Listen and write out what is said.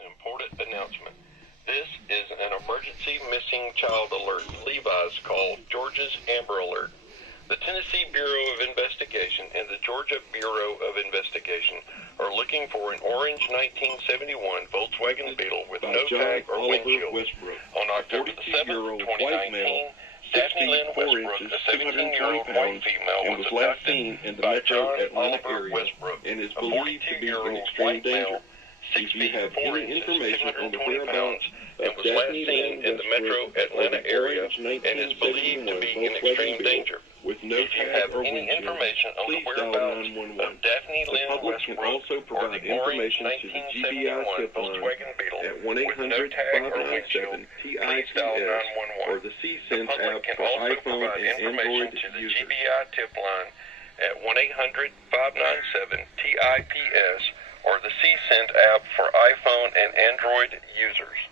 Important announcement. This is an emergency missing child alert. Levi's call Georgia's Amber Alert. The Tennessee Bureau of Investigation and the Georgia Bureau of Investigation are looking for an orange 1971 Volkswagen Beetle with no tag or windshield. On October the 7th, 2019, Daphne Lynn Westbrook, a 17-year-old white female, was abducted by John Oliver Westbrook, a 42-year-old white male, 6 feet 4 inches, 220 pounds, and was last seen in the metro Atlanta area and is believed to be in extreme danger. If you have any information on the whereabouts of Daphne Lynn Westbrook or the orange 1971 Volkswagen Beetle with no tag or windshield, please dial 911. The public can also provide information to the GBI tip line at 1-800-597-TIPS or the CSend app for iPhone and Android users.